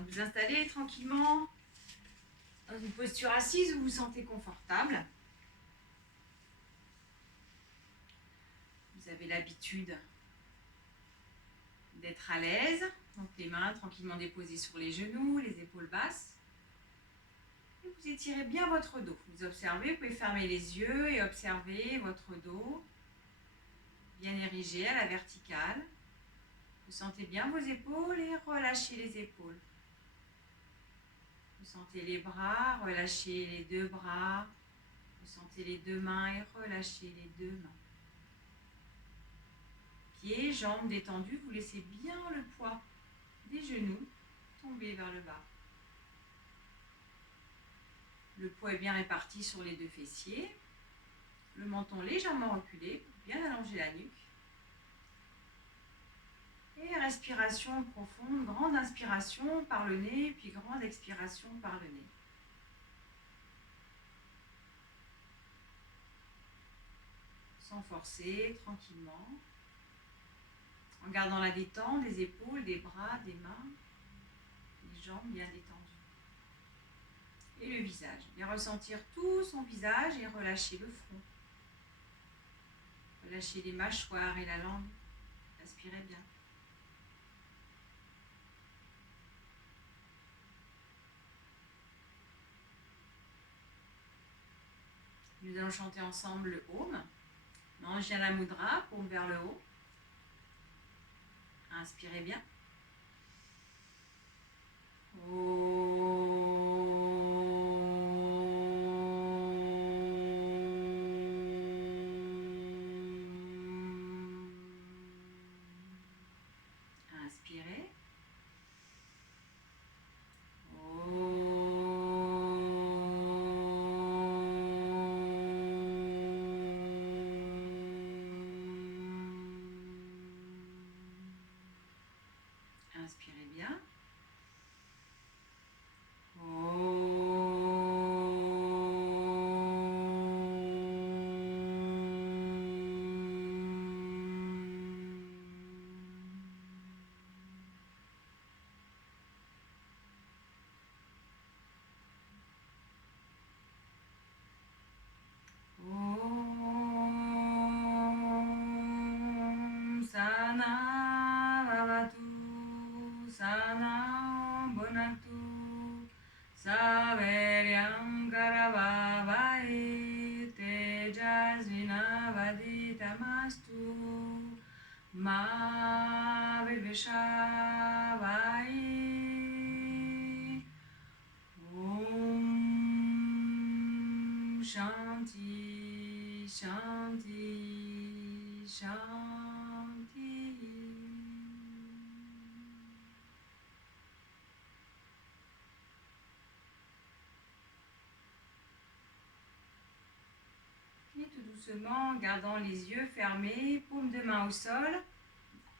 de vous installer tranquillement dans une posture assise où vous vous sentez confortable. Vous avez l'habitude d'être à l'aise, donc les mains tranquillement déposées sur les genoux, les épaules basses. Et vous étirez bien votre dos. Vous observez, vous pouvez fermer les yeux et observer votre dos bien érigé à la verticale. Vous sentez bien vos épaules et relâchez les épaules. Vous sentez les bras, relâchez les deux bras. Vous sentez les deux mains et relâchez les deux mains. Pieds, jambes détendues, vous laissez bien le poids des genoux tomber vers le bas. Le poids est bien réparti sur les deux fessiers. Le menton légèrement reculé, bien allonger la nuque. Et respiration profonde, grande inspiration par le nez, puis grande expiration par le nez. Sans forcer, tranquillement. En gardant la détente des épaules, des bras, des mains, les jambes bien détendues. Et le visage. Bien ressentir tout son visage et relâcher le front. Relâchez les mâchoires et la langue. Respirez bien. Nous allons chanter ensemble le Om. Anjana Mudra, paume vers le haut. Inspirez bien. Inspirez. Inspirez bien. Sana Bhavatu Sana Bonatu Saveryam Karavavai Tejasvinavaditamastu Ma Viveshavai Om Shanti Shanti Shanti. Et tout doucement, gardant les yeux fermés, paume de main au sol,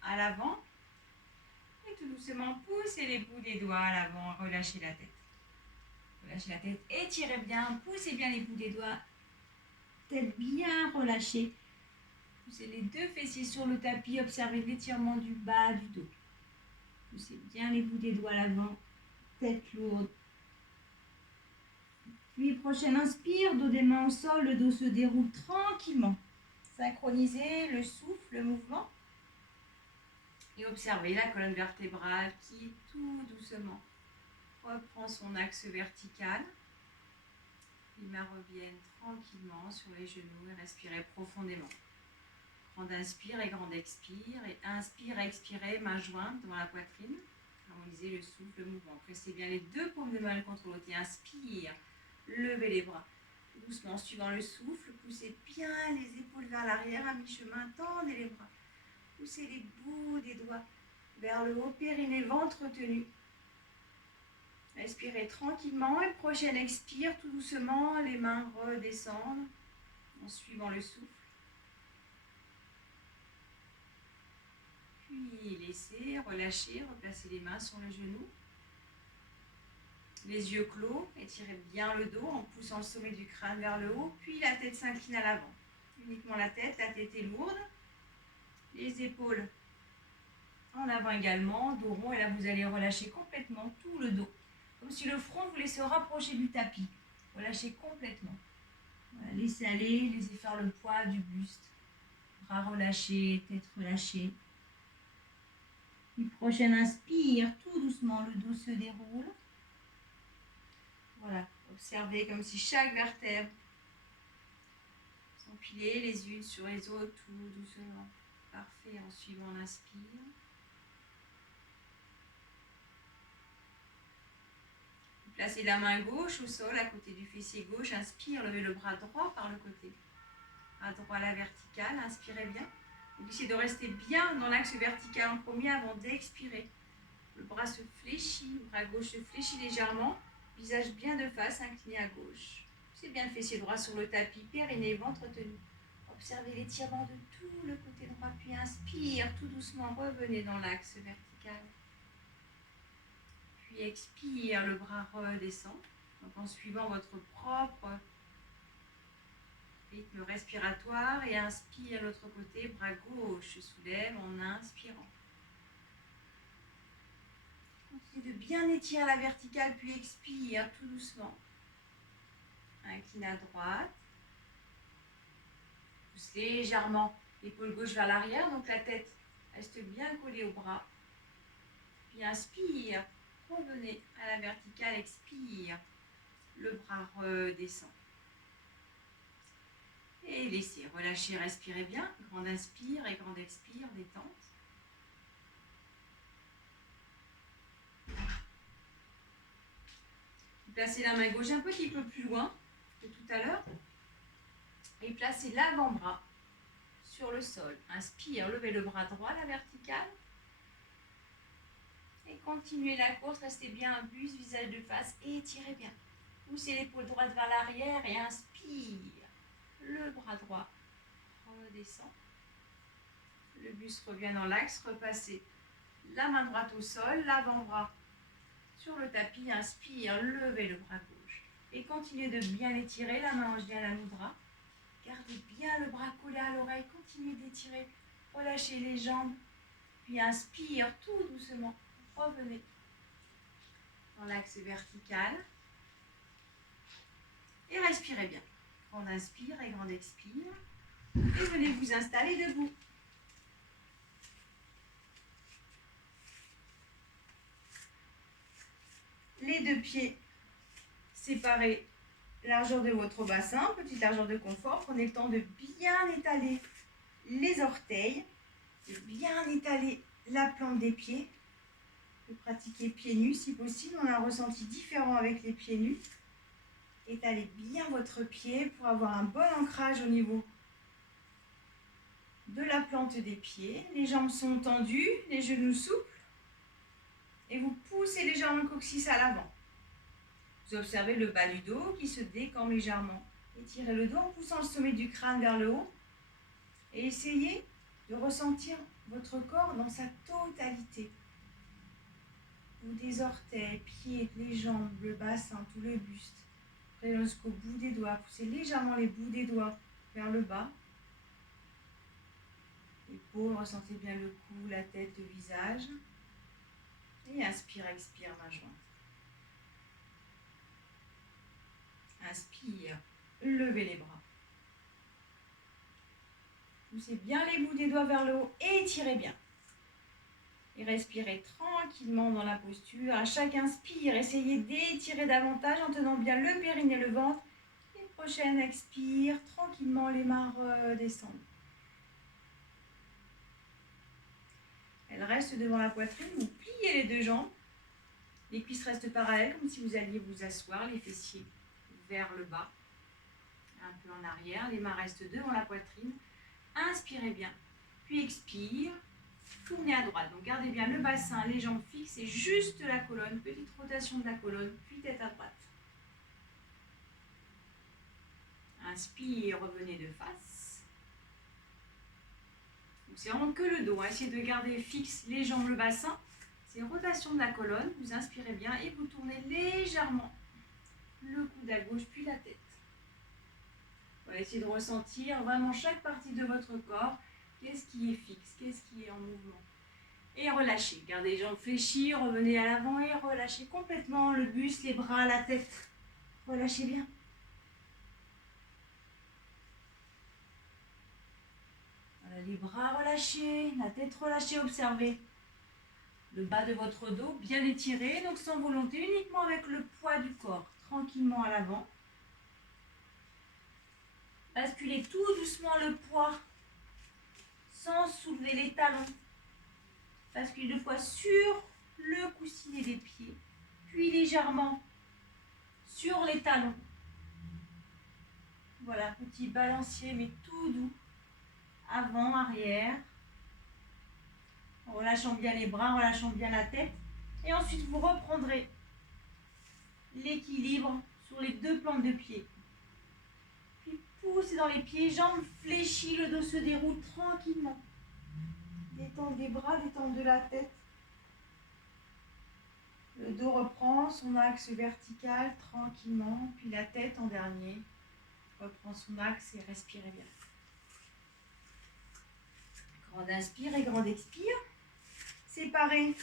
à l'avant. Et tout doucement, poussez les bouts des doigts à l'avant, relâchez la tête. Relâchez la tête, étirez bien, poussez bien les bouts des doigts. Tête bien relâchée. Poussez les deux fessiers sur le tapis, observez l'étirement du bas du dos. Poussez bien les bouts des doigts à l'avant, tête lourde. Puis prochaine inspire, dos des mains au sol, le dos se déroule tranquillement. Synchronisez le souffle, le mouvement. Et observez la colonne vertébrale qui tout doucement reprend son axe vertical. Les mains reviennent tranquillement sur les genoux et respirez profondément. Grande inspire et grande expire. Et inspire, expirez, main jointe devant la poitrine. Harmonisez le souffle, le mouvement. Pressez bien les deux paumes de main l'une contre l'autre et inspire. Levez les bras. Doucement, suivant le souffle, poussez bien les épaules vers l'arrière à mi-chemin. Tendez les bras. Poussez les bouts des doigts vers le haut, périnée, ventre tenu. Respirez tranquillement et prochaine expire, tout doucement, les mains redescendent en suivant le souffle. Puis laissez, relâchez, replacez les mains sur les genoux. Les yeux clos, étirez bien le dos en poussant le sommet du crâne vers le haut, puis la tête s'incline à l'avant. Uniquement la tête est lourde. Les épaules en avant également, dos rond, et là vous allez relâcher complètement tout le dos. Comme si le front voulait se rapprocher du tapis. Relâchez complètement. Voilà, laissez aller, laissez faire le poids du buste. Bras relâchés, tête relâchée. Puis prochaine inspire, tout doucement, le dos se déroule. Voilà, observez comme si chaque vertèbre s'empilait les unes sur les autres, tout doucement. Parfait, en suivant l'inspire. Placez la main gauche au sol à côté du fessier gauche. Inspire, levez le bras droit par le côté. Bras droit à la verticale, inspirez bien. Essayez de rester bien dans l'axe vertical en premier avant d'expirer. Le bras se fléchit, le bras gauche se fléchit légèrement. Visage bien de face, incliné à gauche. C'est bien le fessier droit sur le tapis, périnée, ventre tenu. Observez l'étirement de tout le côté droit, puis inspire, tout doucement, revenez dans l'axe vertical. Puis expire, le bras redescend. Donc en suivant votre propre rythme respiratoire et inspire l'autre côté, bras gauche se soulève en inspirant. Continuez de bien étirer la verticale, puis expire tout doucement. Incline à droite. Pousse légèrement l'épaule gauche vers l'arrière, donc la tête reste bien collée au bras. Puis inspire, revenez à la verticale, expire. Le bras redescend. Et laissez, relâchez, respirez bien. Grande inspire et grande expire, détente. Placez la main gauche un petit peu plus loin que tout à l'heure. Et placez l'avant-bras sur le sol. Inspire, levez le bras droit à la verticale. Et continuez la course, restez bien un buste, visage de face et étirez bien. Poussez l'épaule droite vers l'arrière et inspire. Le bras droit redescend. Le buste revient dans l'axe, repassez la main droite au sol, l'avant-bras sur le tapis, inspire, levez le bras gauche. Et continuez de bien étirer, la main vient à l'avant-bras. Gardez bien le bras collé à l'oreille, continuez d'étirer, relâchez les jambes. Puis inspire tout doucement, revenez dans l'axe vertical. Et respirez bien. Grande inspire et grande expire. Et venez vous installer debout. Les deux pieds séparés, largeur de votre bassin, petite largeur de confort. Prenez le temps de bien étaler les orteils, de bien étaler la plante des pieds. De pratiquer pieds nus si possible. On a un ressenti différent avec les pieds nus. Étalez bien votre pied pour avoir un bon ancrage au niveau de la plante des pieds. Les jambes sont tendues, les genoux souples. Et vous poussez légèrement le coccyx à l'avant. Vous observez le bas du dos qui se décampe légèrement. Étirez le dos en poussant le sommet du crâne vers le haut. Et essayez de ressentir votre corps dans sa totalité. Des orteils, pieds, les jambes, le bassin, tout le buste. Prenez jusqu'au bout des doigts. Poussez légèrement les bouts des doigts vers le bas. Épaules, ressentez bien le cou, la tête, le visage. Et inspire, expire, main jointe. Inspire, levez les bras. Poussez bien les bouts des doigts vers le haut et étirez bien. Et respirez tranquillement dans la posture. À chaque inspire, essayez d'étirer davantage en tenant bien le périnée et le ventre. Et prochaine expire, tranquillement les mains redescendent. Elles restent devant la poitrine, vous pliez les deux jambes. Les cuisses restent parallèles comme si vous alliez vous asseoir, les fessiers vers le bas. Un peu en arrière, les mains restent devant la poitrine. Inspirez bien, puis expire. Tournez à droite, donc gardez bien le bassin, les jambes fixes et juste la colonne, petite rotation de la colonne, puis tête à droite. Inspire, revenez de face. C'est vraiment que le dos, essayez de garder fixe les jambes, le bassin. C'est une rotation de la colonne, vous inspirez bien et vous tournez légèrement le coude à gauche puis la tête. Voilà, essayez de ressentir vraiment chaque partie de votre corps. Qu'est-ce qui est fixe? Qu'est-ce qui est en mouvement? Et relâchez. Gardez les jambes fléchies, revenez à l'avant et relâchez complètement le buste, les bras, la tête. Relâchez bien. Voilà, les bras relâchés, la tête relâchée, observez. Le bas de votre dos bien étiré, donc sans volonté, uniquement avec le poids du corps. Tranquillement à l'avant. Basculez tout doucement le poids sans soulever les talons. Basculez 2 fois sur le coussinet des pieds, puis légèrement sur les talons. Voilà, petit balancier, mais tout doux. Avant, arrière. En relâchant bien les bras, en relâchant bien la tête. Et ensuite, vous reprendrez l'équilibre sur les 2 plantes de pied. Puis poussez dans les pieds, jambes fléchies, le dos se déroule tranquillement. Détente des bras, détente de la tête. Le dos reprend son axe vertical tranquillement, puis la tête en dernier reprend son axe et respirez bien. Grande inspire et grande expire. Séparez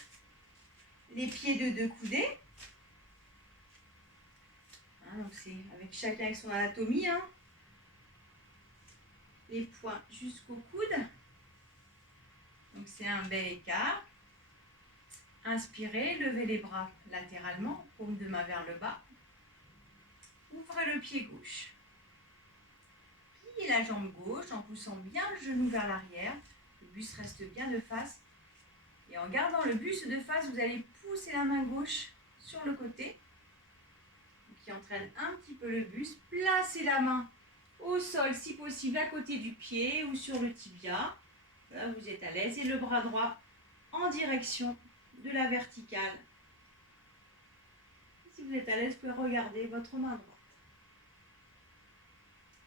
les pieds de 2 coudées. Donc c'est avec chacun avec son anatomie. Les poings jusqu'au coude. Donc c'est un bel écart. Inspirez, levez les bras latéralement, paume de main vers le bas. Ouvrez le pied gauche. Pliez la jambe gauche en poussant bien le genou vers l'arrière. Le buste reste bien de face. Et en gardant le buste de face, vous allez pousser la main gauche sur le côté, qui entraîne un petit peu le buste. Placez la main au sol, si possible, à côté du pied ou sur le tibia. Là, vous êtes à l'aise. Et le bras droit en direction de la verticale. Si vous êtes à l'aise, vous pouvez regarder votre main droite.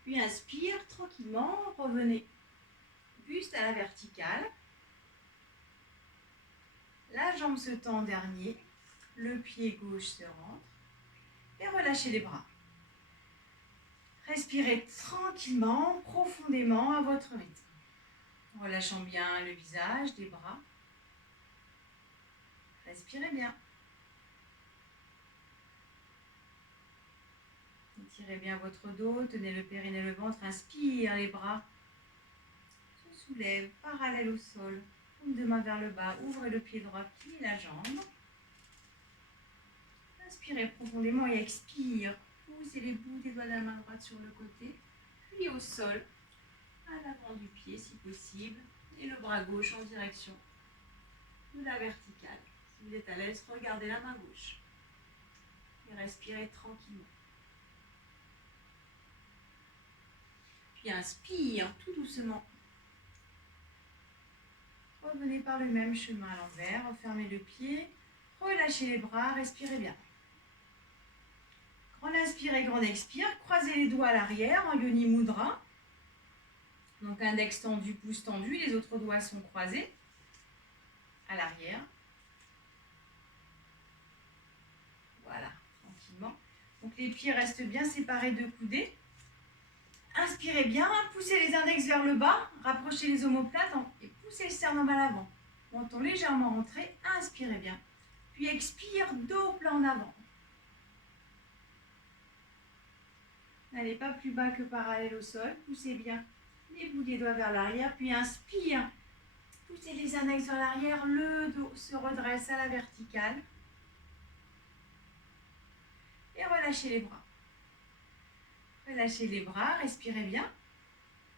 Puis inspire tranquillement, revenez. Buste à la verticale. La jambe se tend en dernier. Le pied gauche se rentre. Et relâchez les bras. Respirez tranquillement, profondément à votre rythme. Relâchant bien le visage, les bras. Respirez bien. Étirez bien votre dos, tenez le périnée, le ventre. Inspire, les bras se soulèvent parallèle au sol. Paume de main vers le bas, ouvrez le pied droit, pliez la jambe. Inspirez profondément et expire. Poussez les bouts des doigts de la main droite sur le côté, puis au sol, à l'avant du pied si possible, et le bras gauche en direction de la verticale. Si vous êtes à l'aise, regardez la main gauche. Et respirez tranquillement. Puis inspire tout doucement. Revenez par le même chemin à l'envers, refermez le pied, relâchez les bras, respirez bien. Grande inspire et grande expire, croisez les doigts à l'arrière en Yoni Mudra. Donc index tendu, pouce tendu, les autres doigts sont croisés à l'arrière. Voilà, tranquillement. Donc les pieds restent bien séparés de coudées. Inspirez bien, poussez les index vers le bas, rapprochez les omoplates et poussez le sternum à l'avant. Menton légèrement rentré, inspirez bien. Puis expire, dos plat en avant. N'allez pas plus bas que parallèle au sol, poussez bien les bouts des doigts vers l'arrière, puis inspire. Poussez les index vers l'arrière, le dos se redresse à la verticale. Et relâchez les bras. Relâchez les bras, respirez bien.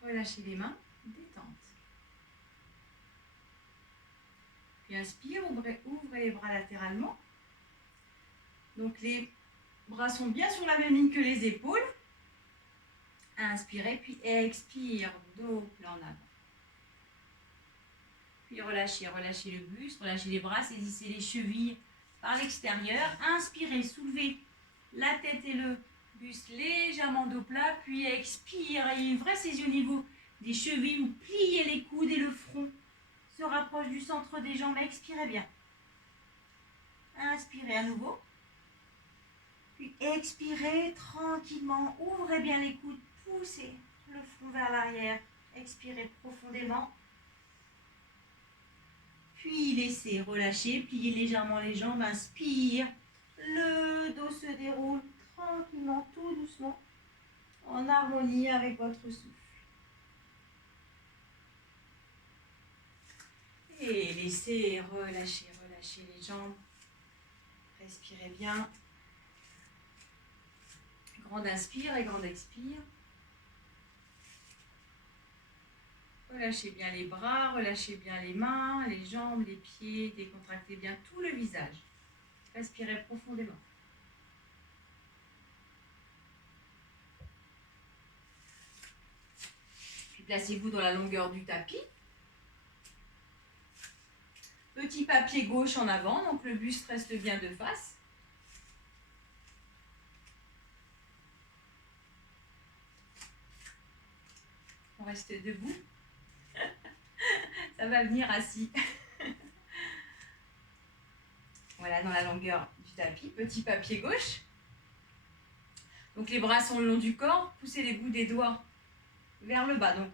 Relâchez les mains, détente. Puis inspire, ouvrez les bras latéralement. Donc les bras sont bien sur la même ligne que les épaules. Inspirez, puis expire, dos plat en avant. Puis relâchez le buste, relâchez les bras, saisissez les chevilles par l'extérieur. Inspirez, soulevez la tête et le buste légèrement dos plat, puis expire. Ayez une vraie saisie au niveau des chevilles, ou pliez les coudes et le front se rapproche du centre des jambes. Expirez bien. Inspirez à nouveau. Puis expirez tranquillement, ouvrez bien les coudes, poussez le front vers l'arrière. Expirez profondément. Puis laissez relâcher, pliez légèrement les jambes, inspire. Le dos se déroule tranquillement, tout doucement, en harmonie avec votre souffle. Et laissez relâcher, relâcher les jambes. Respirez bien. Grande inspire et grande expire. Relâchez bien les bras, relâchez bien les mains, les jambes, les pieds, décontractez bien tout le visage. Respirez profondément. Puis placez-vous dans la longueur du tapis. Petit papier gauche en avant, donc le buste reste bien de face. On reste debout. Ça va venir assis. Voilà, dans la longueur du tapis, petit papier gauche. Donc les bras sont le long du corps, poussez les bouts des doigts vers le bas. Donc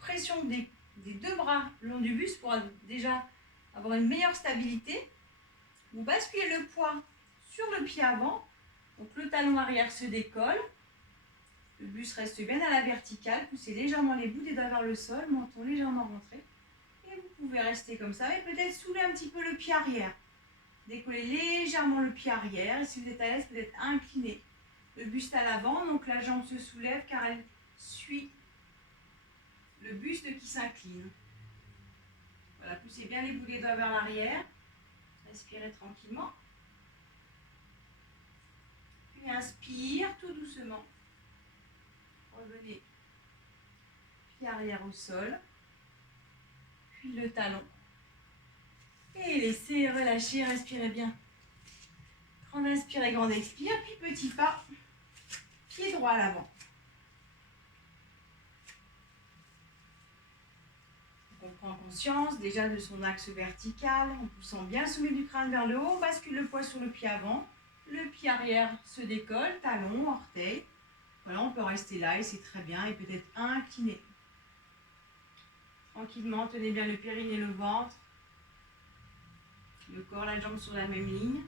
pression des deux bras le long du buste pour déjà avoir une meilleure stabilité. Vous basculez le poids sur le pied avant. Donc le talon arrière se décolle. Le buste reste bien à la verticale. Poussez légèrement les bouts des doigts vers le sol, menton légèrement rentré. Et vous pouvez rester comme ça et peut-être soulever un petit peu le pied arrière. Décollez légèrement le pied arrière. Et si vous êtes à l'aise, peut-être incliner le buste à l'avant. Donc la jambe se soulève car elle suit le buste qui s'incline. Voilà, poussez bien les bouts des doigts vers l'arrière. Respirez tranquillement. Puis inspire tout doucement. Revenez. Pied arrière au sol. Puis le talon. Et laissez relâcher, respirez bien. Grande inspire et grande expire. Puis petit pas. Pied droit à l'avant. On prend conscience déjà de son axe vertical, en poussant bien le sommet du crâne vers le haut, on bascule le poids sur le pied avant, le pied arrière se décolle, talon, orteil. Voilà, on peut rester là et c'est très bien, et peut-être incliner. Tranquillement, tenez bien le périnée et le ventre, le corps, la jambe sur la même ligne.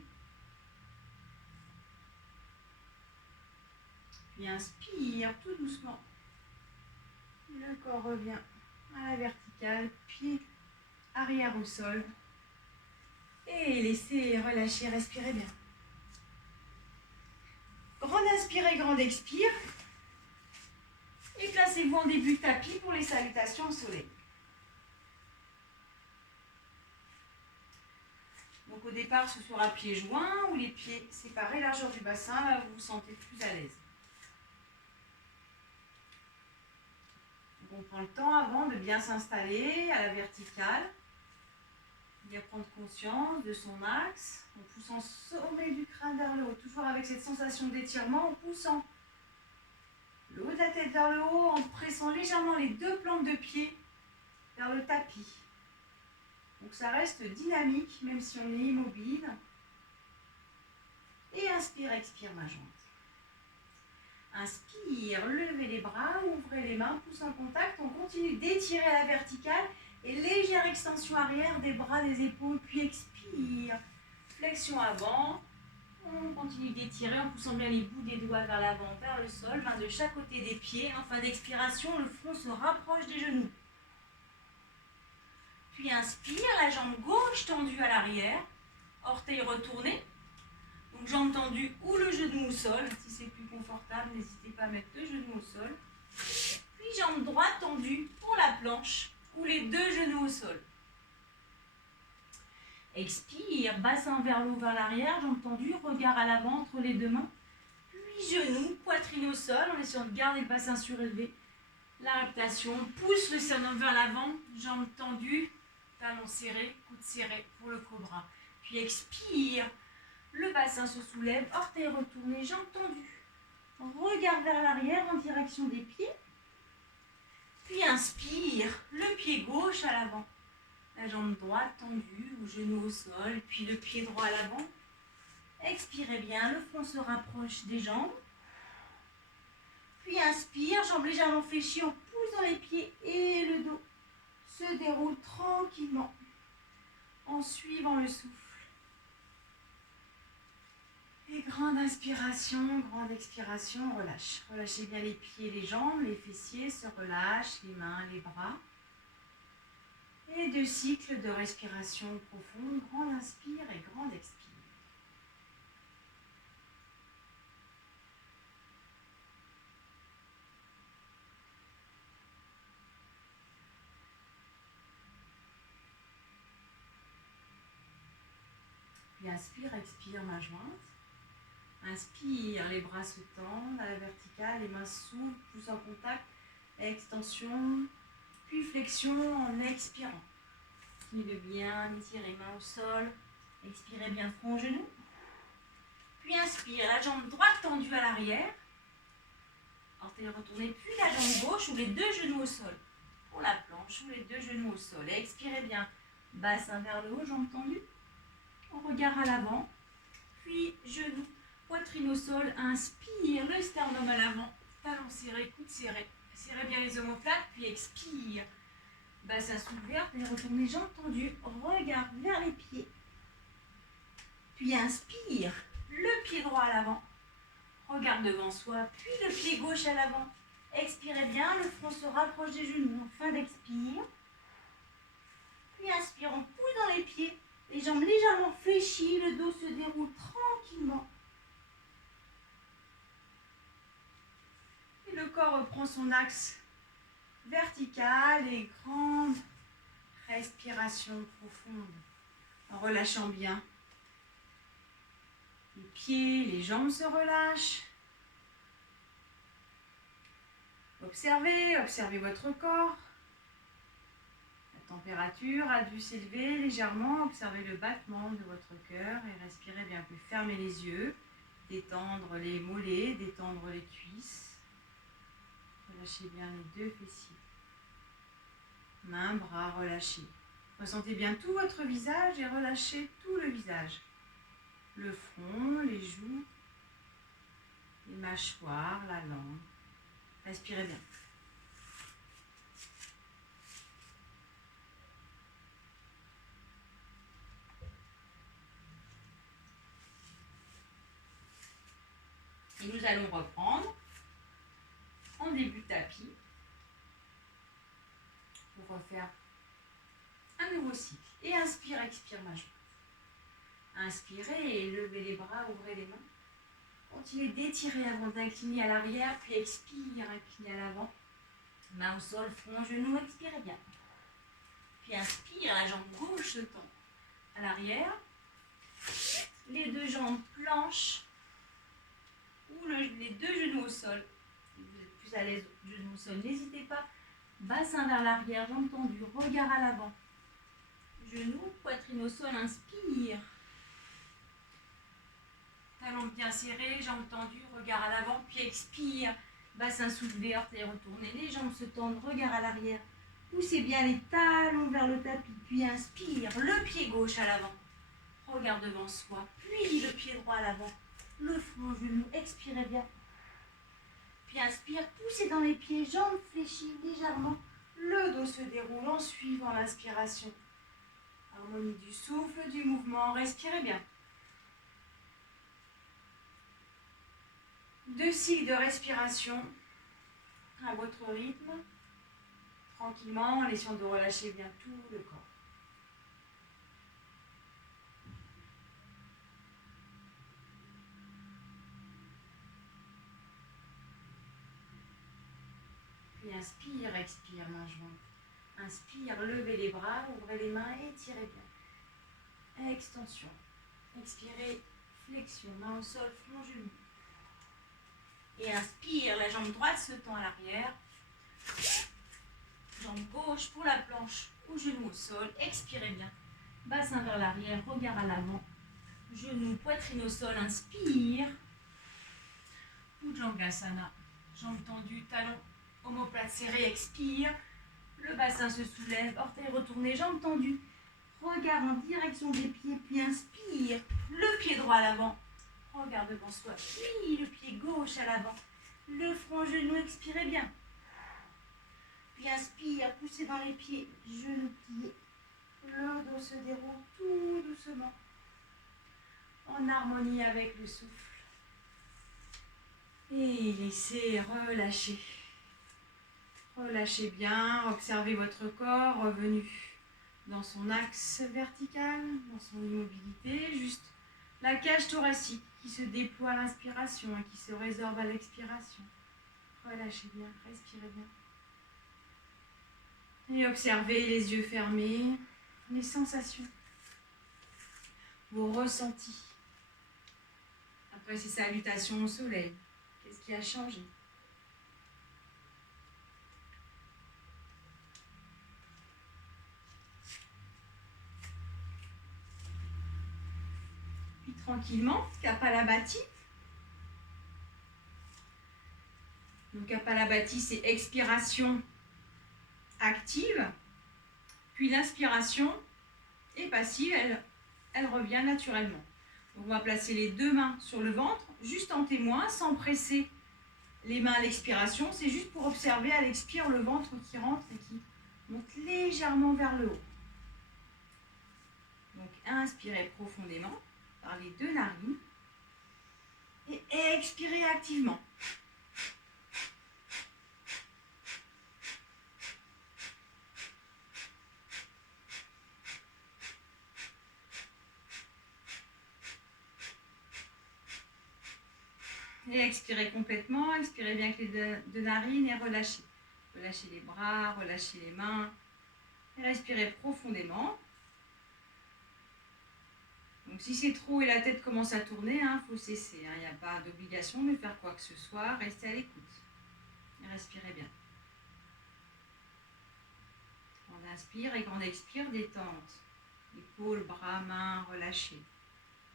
Puis inspire tout doucement. Le corps revient à la verticale, pied arrière au sol. Et laissez relâcher, respirez bien. Grande inspire et grande expire. Et placez-vous en début de tapis pour les salutations au soleil. Donc au départ, ce sera pieds joints ou les pieds séparés, largeur du bassin, là où vous vous sentez plus à l'aise. On prend le temps avant de bien s'installer à la verticale, bien prendre conscience de son axe, en poussant le sommet du crâne vers le haut, toujours avec cette sensation d'étirement, en poussant le haut de la tête vers le haut, en pressant légèrement les deux plantes de pied vers le tapis. Donc ça reste dynamique, même si on est immobile. Et inspire, expire ma jante. Inspire, levez les bras, ouvrez les mains, pousse en contact. On continue d'étirer à la verticale et légère extension arrière des bras, des épaules, puis expire. Flexion avant. On continue d'étirer en poussant bien les bouts des doigts vers l'avant, vers le sol, main de chaque côté des pieds. En fin d'expiration, le front se rapproche des genoux. Puis inspire, la jambe gauche tendue à l'arrière, orteil retourné. Donc jambe tendue ou le genou au sol. Si c'est plus confortable, n'hésitez pas à mettre le genou au sol. Puis jambe droite tendue pour la planche ou les deux genoux au sol. Expire, bassin vers le haut, vers l'arrière, jambe tendue, regard à l'avant entre les deux mains. Puis genoux, poitrine au sol, en essayant de garder le bassin surélevé. La réputation, pousse le sternum vers l'avant, jambes tendues, talons serrés, coudes serrés pour le cobra. Puis expire, le bassin se soulève, orteils retournés, jambes tendues. Regard vers l'arrière en direction des pieds. Puis inspire, le pied gauche à l'avant. La jambe droite tendue, ou genou au sol, puis le pied droit à l'avant. Expirez bien, le front se rapproche des jambes. Puis inspire, jambes légèrement fléchies, on pousse dans les pieds et le dos se déroule tranquillement. en suivant le souffle. Et grande inspiration, grande expiration, relâche. Relâchez bien les pieds, les jambes, les fessiers se relâchent, les mains, les bras. Et 2 cycles de respiration profonde, grande inspire et grande expire. Puis inspire, expire, main jointe. Inspire, les bras se tendent à la verticale, les mains s'ouvrent, pouce en contact, extension, puis flexion en expirant. Continuez de bien étirer main au sol, expirez bien front, genou. Puis inspire, la jambe droite tendue à l'arrière, orteil retourné, puis la jambe gauche ou les 2 genoux au sol. Pour la planche ou les 2 genoux au sol. Et expirez bien, bassin vers le haut, jambes tendues, regard à l'avant, puis genoux. Poitrine au sol, inspire, le sternum à l'avant, talons serrés, coudes serrés. Serrez bien les omoplates, puis expire. Bassin soulevé, puis retournez, jambes tendues, regard vers les pieds. Puis inspire, le pied droit à l'avant, regard devant soi, puis le pied gauche à l'avant. Expirez bien, le front se rapproche des genoux, en fin d'expire. Puis inspire, on pousse dans les pieds, les jambes légèrement fléchies, le dos se déroule tranquillement. Le corps reprend son axe vertical et grande respiration profonde en relâchant bien. Les pieds, les jambes se relâchent. Observez votre corps. La température a dû s'élever légèrement. Observez le battement de votre cœur et respirez bien. Puis fermez les yeux, détendre les mollets, détendre les cuisses. Relâchez bien les 2 fessiers. Mains, bras relâchés. Ressentez bien tout votre visage et relâchez tout le visage. Le front, les joues, les mâchoires, la langue. Respirez bien. Et nous allons reprendre en début de tapis pour refaire un nouveau cycle. Et inspire, expire, main jointe. Inspirez et levez les bras, ouvrez les mains. Continuez d'étirer avant d'incliner à l'arrière, puis expire, inclinez à l'avant. Main au sol, front, genou, expirez bien. Puis inspire, la jambe gauche se tend à l'arrière. Les 2 jambes planches ou les 2 genoux au sol. Si vous êtes plus à l'aise genoux au sol, n'hésitez pas. Bassin vers l'arrière, jambes tendues, regard à l'avant. Genoux, poitrine au sol, inspire. Talons bien serrés, jambes tendues, regard à l'avant, puis expire. Bassin soulevé, orteils retournés, les jambes se tendent, regard à l'arrière. Poussez bien les talons vers le tapis, puis inspire, le pied gauche à l'avant. Regard devant soi, puis le pied droit à l'avant. Le front, genou, expirez bien. Puis inspire, poussez dans les pieds, jambes fléchies légèrement. Le dos se déroule en suivant l'inspiration. Harmonie du souffle, du mouvement, respirez bien. 2 cycles de respiration à votre rythme, tranquillement, en essayant de relâcher bien tout le corps. Puis inspire, expire, main jointe. Inspire, levez les bras, ouvrez les mains et étirez bien. Extension. Expirez, flexion, main au sol, front, genou. Et inspire, la jambe droite se tend à l'arrière. Jambe gauche pour la planche ou genou au sol. Expirez bien. Bassin vers l'arrière, regard à l'avant. Genou, poitrine au sol, inspire. Bhujangasana. Jambes tendues, talons, omoplate serrée, expire. Le bassin se soulève, orteils retournés, jambes tendues. Regard en direction des pieds, puis inspire. Le pied droit à l'avant. Regard devant soi, puis le pied gauche à l'avant. Le front, genou, expirez bien. Puis inspire, poussez dans les pieds, genoux pliés. Le dos se déroule tout doucement, en harmonie avec le souffle. Et laissez relâcher. Relâchez bien, observez votre corps revenu dans son axe vertical, dans son immobilité, juste la cage thoracique qui se déploie à l'inspiration et qui se résorbe à l'expiration. Relâchez bien, respirez bien. Et observez les yeux fermés, les sensations, vos ressentis. Après ces salutations au soleil, qu'est-ce qui a changé ? Puis tranquillement, Kapalabhati. Donc Kapalabhati, c'est expiration active, puis l'inspiration est passive, elle revient naturellement. Donc on va placer les deux mains sur le ventre, juste en témoin, sans presser les mains à l'expiration. C'est juste pour observer à l'expire le ventre qui rentre et qui monte légèrement vers le haut. Donc inspirez profondément par les deux narines et expirez activement. Et expirez complètement, expirez bien avec les deux narines et relâchez. Relâchez les bras, relâchez les mains. Et respirez profondément. Donc si c'est trop et la tête commence à tourner, faut cesser. Il n'y a pas d'obligation de faire quoi que ce soit. Restez à l'écoute. Et respirez bien. On inspire et quand on expire, détente. Épaules, bras, mains, relâchés.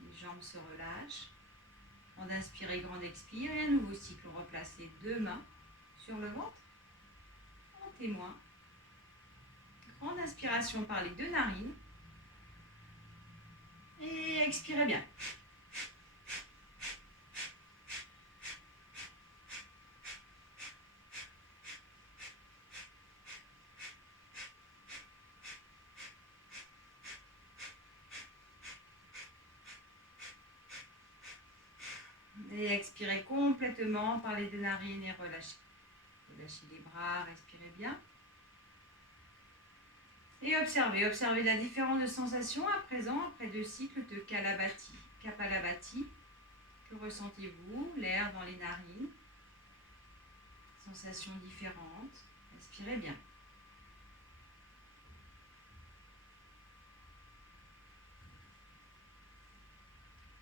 Les jambes se relâchent. On inspire et grande expire. Et un nouveau cycle. On replace les deux mains sur le ventre. En témoin. Grande inspiration par les deux narines. Et expirez bien. Et expirez complètement par les deux narines et relâchez. Relâchez les bras, respirez bien. Et observez la différence de sensation à présent, après deux cycles de Kapalabhati. Que ressentez-vous? L'air dans les narines. Sensations différentes. Respirez bien.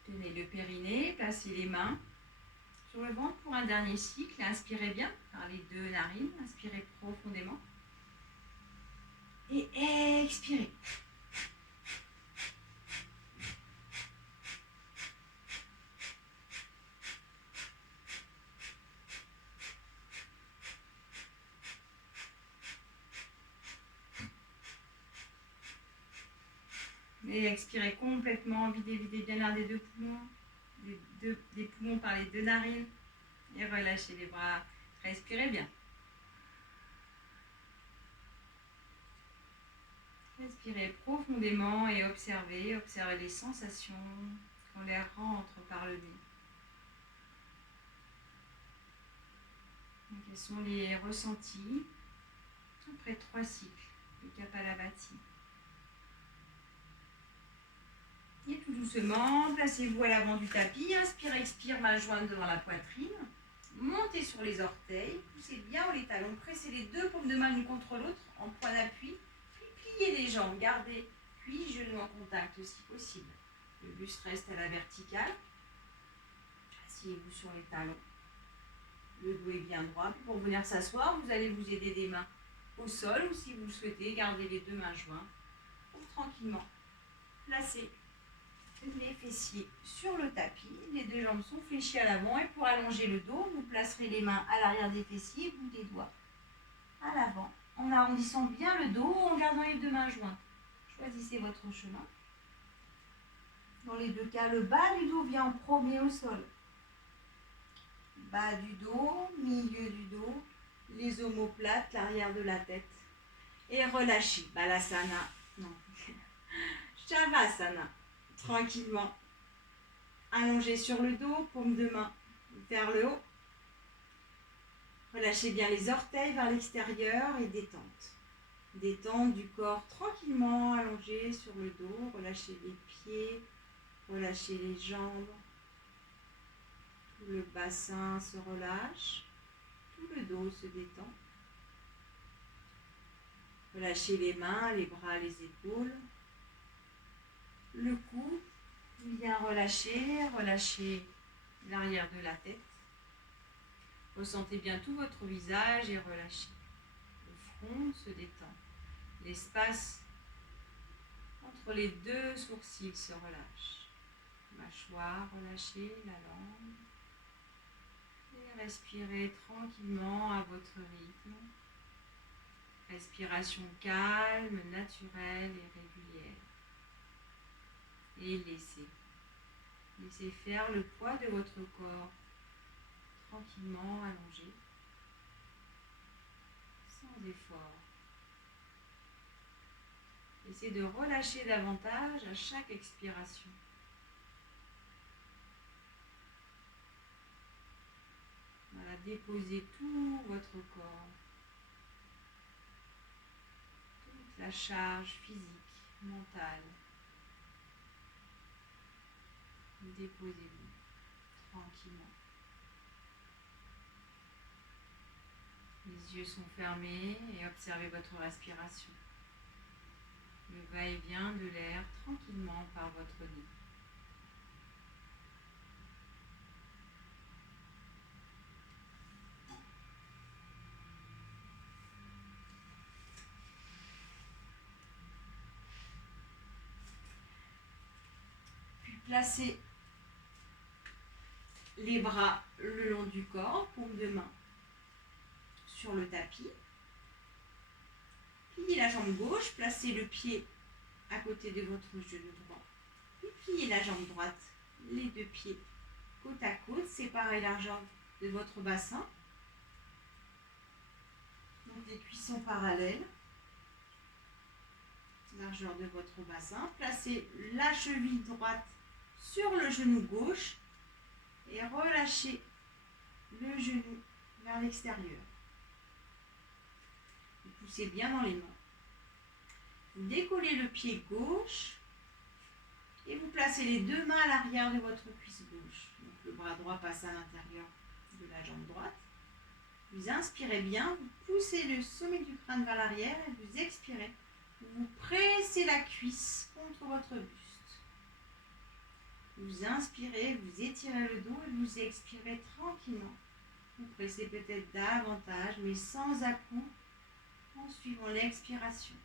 Tenez le périnée, placez les mains sur le ventre pour un dernier cycle. Inspirez bien par les deux narines. Inspirez profondément. Et expirez. Et expirez complètement, videz bien l'air des deux poumons, des poumons par les deux narines. Et relâchez les bras, respirez bien. Respirez profondément et observez les sensations quand l'air rentre par le nez. Donc, quels sont les ressentis après 3 cycles de Kapalabhati. Et tout doucement, placez-vous à l'avant du tapis. Inspire, expire, main jointe devant la poitrine. Montez sur les orteils, poussez bien haut les talons, pressez les deux paumes de main l'une contre l'autre en point d'appui. Pliez les jambes, gardez, puis genoux en contact si possible. Le buste reste à la verticale. Asseyez-vous sur les talons. Le dos est bien droit. Pour venir s'asseoir, vous allez vous aider des mains au sol ou si vous le souhaitez, gardez les deux mains jointes pour tranquillement placer les fessiers sur le tapis. Les deux jambes sont fléchies à l'avant et pour allonger le dos, vous placerez les mains à l'arrière des fessiers, bout des doigts à l'avant, en arrondissant bien le dos, en gardant les deux mains jointes. Choisissez votre chemin. Dans les deux cas, le bas du dos vient en premier au sol. Bas du dos, milieu du dos, les omoplates, l'arrière de la tête. Et relâchez. Balasana. Non. Shavasana. Tranquillement. Allongé sur le dos, paume de main vers le haut. Relâchez bien les orteils vers l'extérieur et détente. Détente du corps tranquillement allongé sur le dos. Relâchez les pieds, relâchez les jambes. Tout le bassin se relâche. Tout le dos se détend. Relâchez les mains, les bras, les épaules. Le cou, bien relâché. Relâchez l'arrière de la tête. Ressentez bien tout votre visage et relâchez. Le front se détend. L'espace entre les deux sourcils se relâche. Mâchoire relâchée, la langue. Et respirez tranquillement à votre rythme. Respiration calme, naturelle et régulière. Et laissez faire le poids de votre corps tranquillement allongé, sans effort. Essayez de relâcher davantage à chaque expiration. Voilà, déposez tout votre corps, toute la charge physique, mentale. Déposez-vous tranquillement. Les yeux sont fermés et observez votre respiration. Le va-et-vient de l'air tranquillement par votre nez. Puis placez les bras le long du corps, paume de main sur le tapis. Pliez la jambe gauche, placez le pied à côté de votre genou droit. Puis pliez la jambe droite, les deux pieds côte à côte, séparez la jambe de votre bassin. Donc les cuisses sont parallèles. Largeur de votre bassin. Placez la cheville droite sur le genou gauche et relâchez le genou vers l'extérieur. Vous poussez bien dans les mains. Vous décollez le pied gauche et vous placez les deux mains à l'arrière de votre cuisse gauche. Donc le bras droit passe à l'intérieur de la jambe droite. Vous inspirez bien, vous poussez le sommet du crâne vers l'arrière et vous expirez. Vous pressez la cuisse contre votre buste. Vous inspirez, vous étirez le dos et vous expirez tranquillement. Vous pressez peut-être davantage, mais sans à-coups, en suivant l'expiration.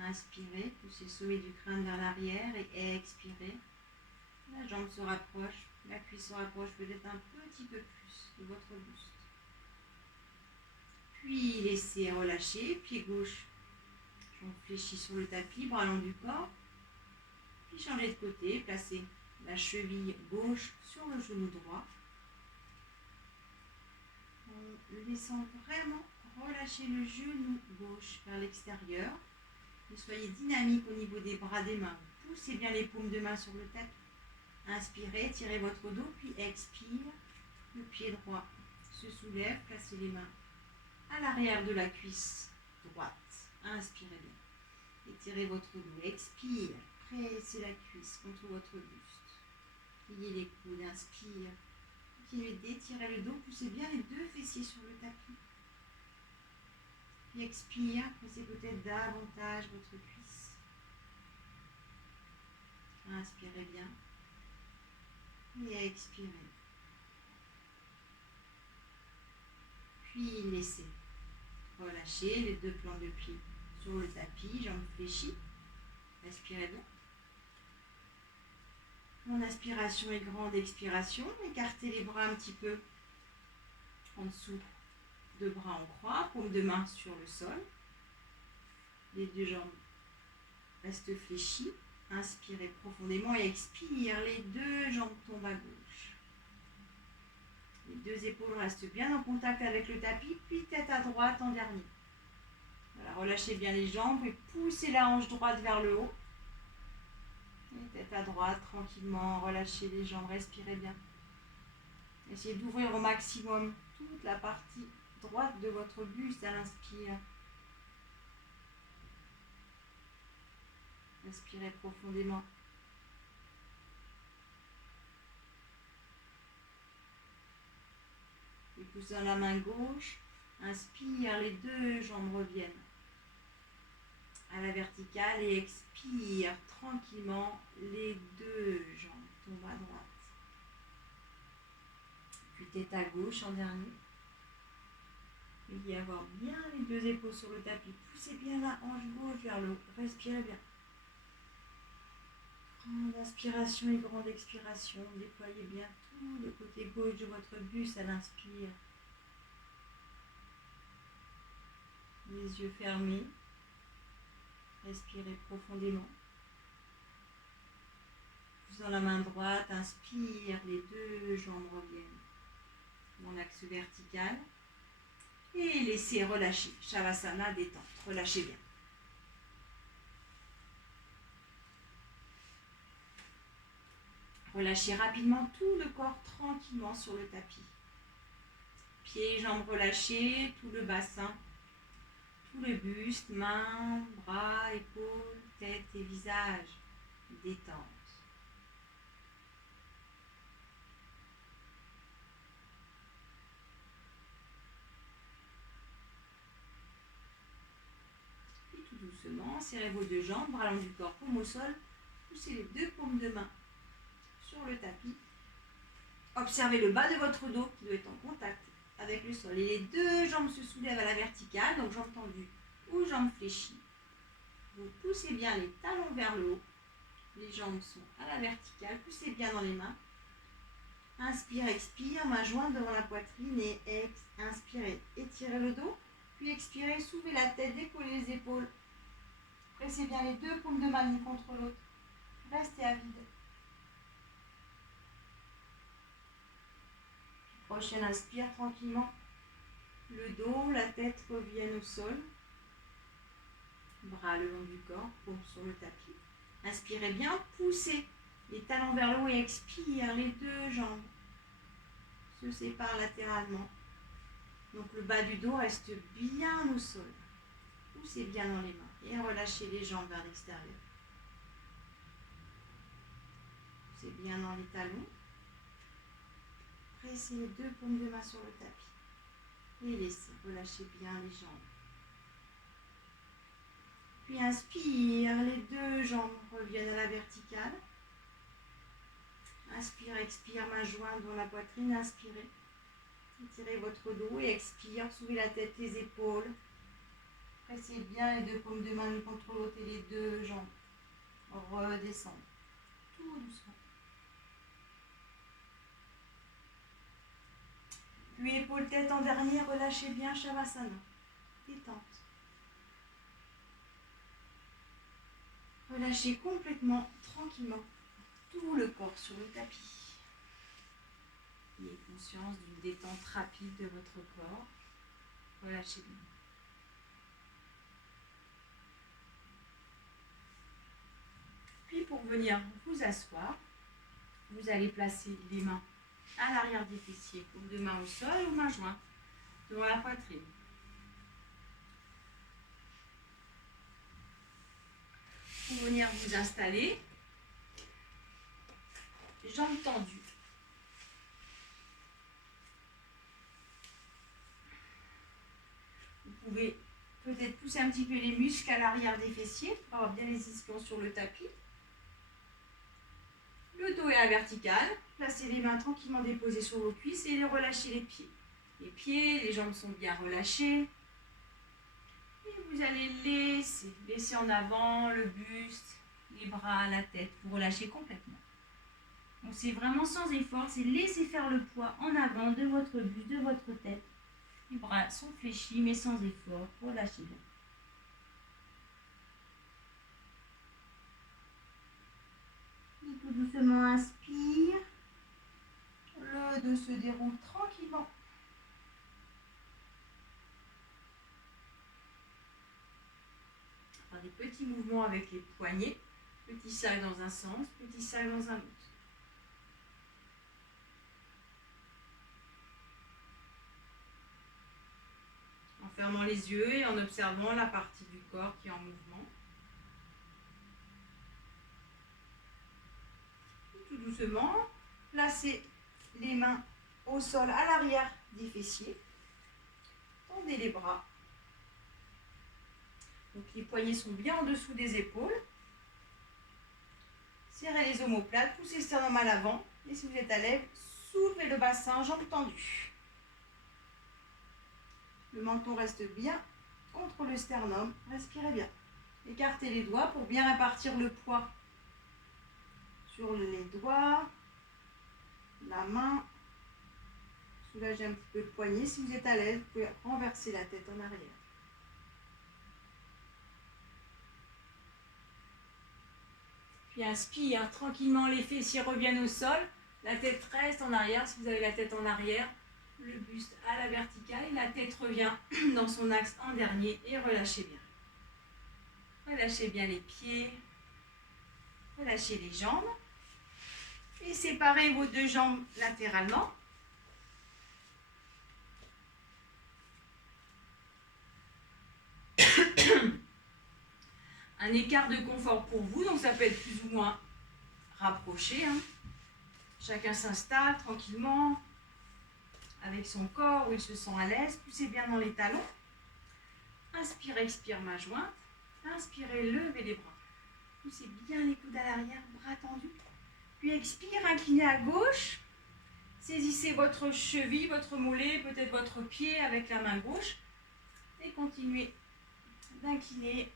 Inspirez, poussez le sommet du crâne vers l'arrière et expirez. La jambe se rapproche, la cuisse se rapproche peut-être un petit peu plus de votre buste. Puis laissez relâcher, pied gauche, jambe fléchie sur le tapis, bras long du corps. Puis changez de côté, placez la cheville gauche sur le genou droit. En laissant vraiment relâcher le genou gauche vers l'extérieur. Et soyez dynamique au niveau des bras des mains. Poussez bien les paumes de main sur le tapis. Inspirez, tirez votre dos, puis expire. Le pied droit se soulève, placez les mains à l'arrière de la cuisse droite. Inspirez bien. Étirez votre dos. Expire. Pressez la cuisse contre votre buste. Pliez les coudes. Inspire. Continuez d'étirer le dos. Poussez bien les deux fessiers sur le tapis. Puis expire. Pressez peut-être davantage votre cuisse. Inspirez bien. Et expirez. Puis laissez relâcher les deux plans de pied sur le tapis, jambes fléchies. Respirez bien. Mon inspiration est grande expiration. Écartez les bras un petit peu en dessous. Deux bras en croix, paume de main sur le sol. Les deux jambes restent fléchies. Inspirez profondément et expire. Les deux jambes tombent à gauche. Les deux épaules restent bien en contact avec le tapis, puis tête à droite en dernier. Voilà, relâchez bien les jambes et poussez la hanche droite vers le haut. Et tête à droite, tranquillement, relâchez les jambes, respirez bien. Essayez d'ouvrir au maximum toute la partie droite de votre buste à l'inspire. Inspirez profondément. Et poussez la main gauche. Inspire, les deux jambes reviennent à la verticale et expire tranquillement, les deux jambes tombent à droite. Puis tête à gauche en dernier. Veuillez avoir bien les deux épaules sur le tapis. Poussez bien la hanche gauche vers le haut. Respirez bien. Grande inspiration et grande expiration. Déployez bien tout le côté gauche de votre buste à l'inspire. Les yeux fermés. Respirez profondément. Poussant la main droite, inspire, les deux jambes reviennent dans l'axe vertical. Et laissez relâcher. Shavasana, détente. Relâchez bien. Relâchez rapidement tout le corps tranquillement sur le tapis. Pieds, jambes relâchés, tout le bassin, tout le buste, mains, bras, épaules, tête et visage. Détente. Puis tout doucement, serrez vos deux jambes, bras long du corps, paume au sol. Poussez les deux paumes de main sur le tapis. Observez le bas de votre dos qui doit être en contact avec le sol. Et les deux jambes se soulèvent à la verticale, donc jambes tendues ou jambes fléchies. Vous poussez bien les talons vers le haut. Les jambes sont à la verticale. Poussez bien dans les mains. Inspire, expire, main jointe devant la poitrine et inspirez, étirez le dos. Puis expirez, soulevez la tête, décollez les épaules. Pressez bien les deux paumes de main l'une contre l'autre. Restez à vide. Prochaine inspire tranquillement. Le dos, la tête reviennent au sol. Bras le long du corps, paume sur le tapis. Inspirez bien, poussez les talons vers le haut et expire, les deux jambes se séparent latéralement. Donc le bas du dos reste bien au sol. Poussez bien dans les mains et relâchez les jambes vers l'extérieur. Poussez bien dans les talons. Pressez les deux paumes de main sur le tapis. Et laissez, relâchez bien les jambes. Puis inspire, les deux jambes reviennent à la verticale. Inspire, expire, main jointe dans la poitrine, inspirez. Étirez votre dos et expire, soulevez la tête, les épaules. Pressez bien les deux paumes de main l'une contre l'autre et les deux jambes redescendent. Tout doucement. Puis épaule tête en dernier, relâchez bien Shavasana. Détente. Relâchez complètement, tranquillement, tout le corps sur le tapis. Ayez conscience d'une détente rapide de votre corps. Relâchez bien. Puis pour venir vous asseoir, vous allez placer les mains à l'arrière des fessiers, ou deux mains au sol ou mains jointes devant la poitrine. Pour venir vous installer, jambes tendues. Vous pouvez peut-être pousser un petit peu les muscles à l'arrière des fessiers pour avoir bien les ischions sur le tapis. Le dos est à la verticale. Placez les mains tranquillement déposées sur vos cuisses et relâchez les pieds. Les pieds, les jambes sont bien relâchées. Et vous allez laisser en avant le buste, les bras, la tête. Vous relâchez complètement. Donc c'est vraiment sans effort, c'est laisser faire le poids en avant de votre buste, de votre tête. Les bras sont fléchis mais sans effort. Relâchez bien. Et tout doucement inspire. Le dos se déroule tranquillement. des petits mouvements avec les poignets. Petit cercle dans un sens, petit cercle dans un autre. En fermant les yeux et en observant la partie du corps qui est en mouvement. Tout doucement, placez les mains au sol à l'arrière des fessiers. Tendez les bras. Donc les poignets sont bien en dessous des épaules. Serrez les omoplates, poussez le sternum à l'avant. Et si vous êtes à l'aise, soulevez le bassin, jambes tendues. Le menton reste bien contre le sternum. Respirez bien. Écartez les doigts pour bien répartir le poids sur les doigts, la main. Soulagez un petit peu le poignet. Si vous êtes à l'aise, vous pouvez renverser la tête en arrière. Puis inspire, tranquillement les fessiers reviennent au sol. La tête reste en arrière. Si vous avez la tête en arrière, le buste à la verticale. Et la tête revient dans son axe en dernier. Et relâchez bien. Relâchez bien les pieds. Relâchez les jambes. Et séparez vos deux jambes latéralement. Un écart de confort pour vous, donc ça peut être plus ou moins rapproché. Chacun s'installe tranquillement avec son corps où il se sent à l'aise. Poussez bien dans les talons. Inspire, expire, main jointe. Inspirez, levez les bras. Poussez bien les coudes à l'arrière, bras tendus. Puis expire, inclinez à gauche. Saisissez votre cheville, votre mollet, peut-être votre pied avec la main gauche. Et continuez d'incliner.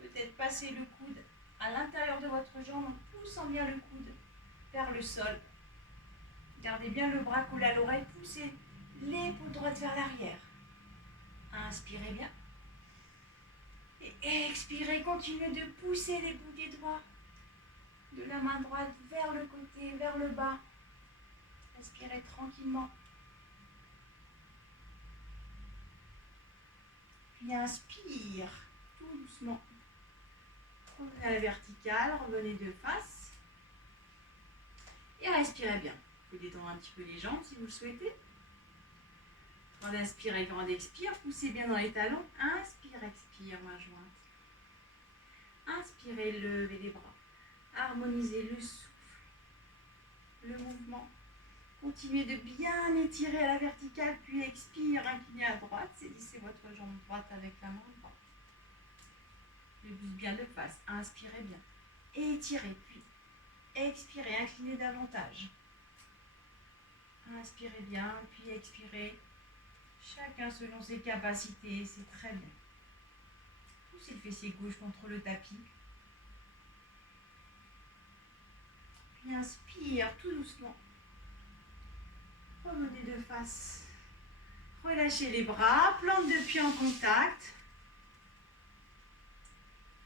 Peut-être passer le coude à l'intérieur de votre jambe en poussant bien le coude vers le sol. Gardez bien le bras collé à l'oreille, poussez l'épaule droite vers l'arrière. Inspirez bien. Et expirez, continuez de pousser les bouts des doigts de la main droite vers le côté, vers le bas. Inspirez tranquillement. Puis inspire tout doucement. Revenez à la verticale, revenez de face. Et respirez bien. Vous pouvez détendre un petit peu les jambes si vous le souhaitez. Grande inspire et grande expire. Poussez bien dans les talons. Inspire, expire, main jointe. Inspirez, levez les bras. Harmonisez le souffle, le mouvement. Continuez de bien étirer à la verticale, puis expire, inclinez à droite. Saisissez votre jambe droite avec la main droite. Le buste bien de face. Inspirez bien. Étirez, puis expirez, inclinez davantage. Inspirez bien, puis expirez. Chacun selon ses capacités, c'est très bien. Poussez le fessier gauche contre le tapis. Puis inspire tout doucement. Revenez de face. Relâchez les bras, plante de pied en contact.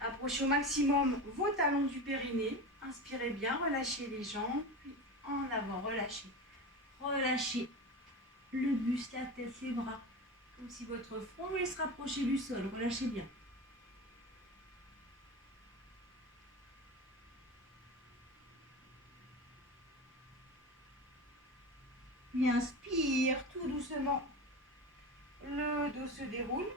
Approchez au maximum vos talons du périnée. Inspirez bien, relâchez les jambes, puis en avant, relâchez. Relâchez le buste, la tête, les bras. Comme si votre front voulait se rapprocher du sol. Relâchez bien. Puis inspire tout doucement. Le dos se déroule.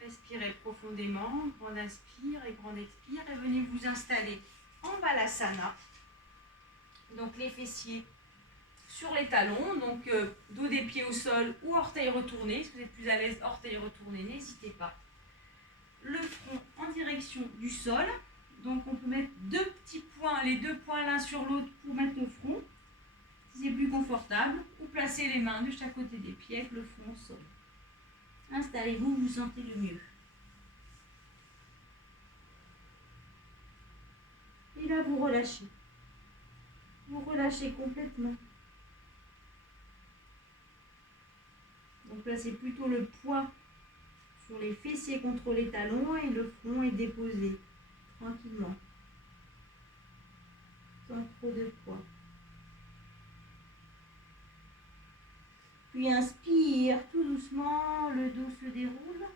Respirez profondément, grande inspire et grande expire et venez vous installer en Balasana. Donc les fessiers sur les talons, donc dos des pieds au sol ou orteils retournés. Si vous êtes plus à l'aise, orteils retournés, n'hésitez pas. Le front en direction du sol. Donc on peut mettre deux petits points, les deux points l'un sur l'autre pour mettre le front. Si c'est plus confortable, ou placez les mains de chaque côté des pieds avec le front au sol. Installez-vous, vous sentez le mieux. Et là, vous relâchez. Vous relâchez complètement. Donc placez plutôt le poids sur les fessiers contre les talons et le front est déposé tranquillement. Sans trop de poids. Puis inspire tout doucement. le dos se déroule.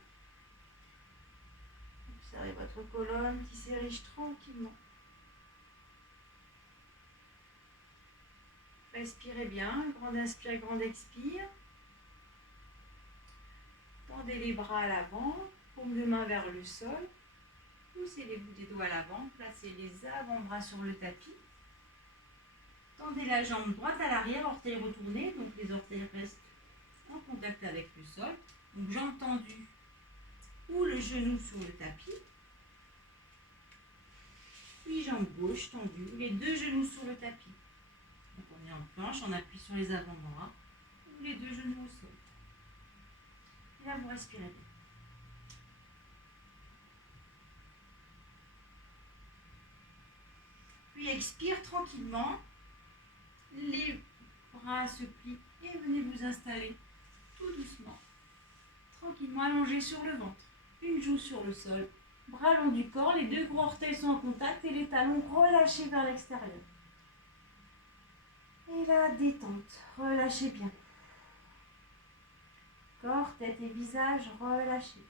Observez votre colonne qui s'érige tranquillement. Respirez bien, grande inspire, grande expire. Tendez les bras à l'avant, paume de main vers le sol. Poussez les bouts des doigts à l'avant, placez les avant-bras sur le tapis. Tendez la jambe droite à l'arrière, orteils retournés, donc les orteils restent en contact avec le sol. Donc jambe tendue ou le genou sur le tapis. Puis jambe gauche tendue, les deux genoux sur le tapis. Donc on est en planche, on appuie sur les avant-bras ou les deux genoux au sol. Et là vous respirez bien. Puis expire tranquillement. Les bras se plient et venez vous installer tout doucement, tranquillement allongé sur le ventre. Une joue sur le sol, bras long du corps, les deux gros orteils sont en contact et les talons relâchés vers l'extérieur. Et la détente, relâchez bien. Corps, tête et visage relâchés.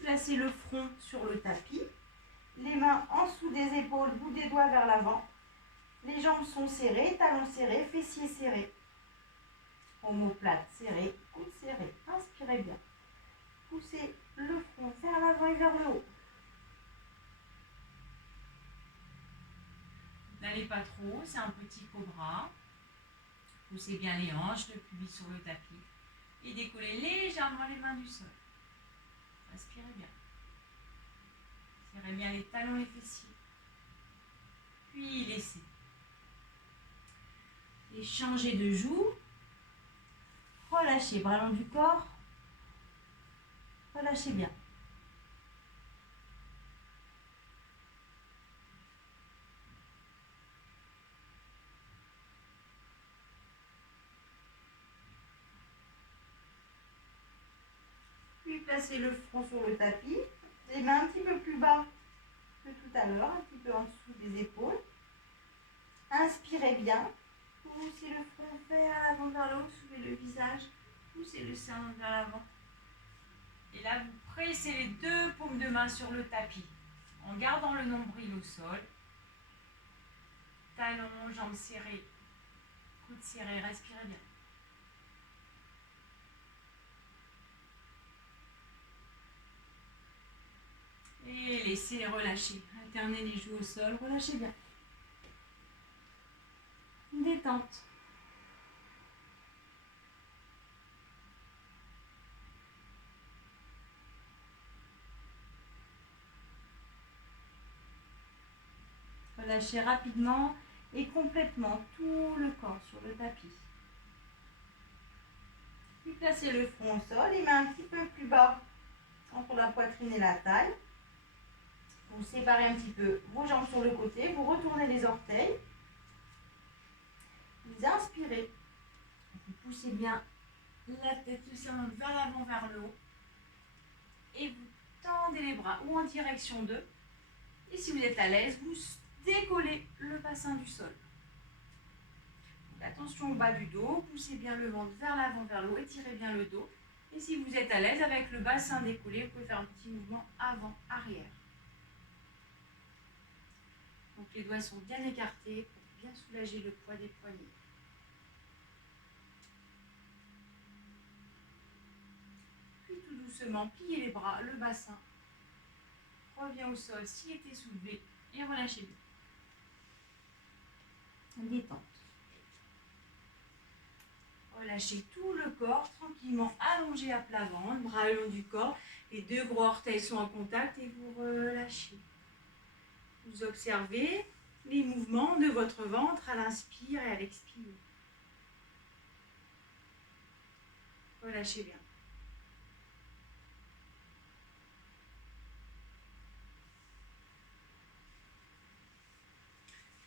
Placez le front sur le tapis, les mains en dessous des épaules, bout des doigts vers l'avant. Les jambes sont serrées, talons serrés, fessiers serrés. Omoplate serrée, coude serré. Inspirez bien. Poussez le front vers l'avant et vers le haut. N'allez pas trop haut, c'est un petit cobra. Poussez bien les hanches, le pubis sur le tapis. Et décollez légèrement les mains du sol. Respirez bien. Serrez bien les talons, les fessiers. Puis laissez. Et changez de joue. Relâchez, bras long du corps. Relâchez bien. Puis placez le front sur le tapis. Les mains un petit peu plus bas que tout à l'heure, un petit peu en dessous des épaules. Inspirez bien. Poussez le front vers l'avant, vers le haut, soulevez le visage. Poussez le sein vers l'avant. Et là, vous pressez les deux paumes de main sur le tapis en gardant le nombril au sol. Talons, jambes serrées, coudes serrés, respirez bien. Et laissez relâcher. Alternez les joues au sol, relâchez bien. Détente. Relâchez rapidement et complètement tout le corps sur le tapis. Puis placez le front au sol, les mains un petit peu plus bas entre la poitrine et la taille. Vous séparez un petit peu vos jambes sur le côté, vous retournez les orteils. Vous inspirez. Vous poussez bien la tête, le cerveau vers l'avant, vers le haut. Et vous tendez les bras ou en direction d'eux. Et si vous êtes à l'aise, vous décollez le bassin du sol. Donc, attention au bas du dos, poussez bien le ventre vers l'avant, vers le haut, étirez bien le dos. Et si vous êtes à l'aise avec le bassin décollé, vous pouvez faire un petit mouvement avant-arrière. Donc les doigts sont bien écartés pour bien soulager le poids des poignets. Puis tout doucement, pliez les bras, le bassin revient au sol s'il était soulevé et relâchez bien. Détente. Relâchez tout le corps tranquillement, allongé à plat ventre, bras le long du corps. Les deux gros orteils sont en contact et vous relâchez. Vous observez les mouvements de votre ventre à l'inspire et à l'expire. Relâchez bien.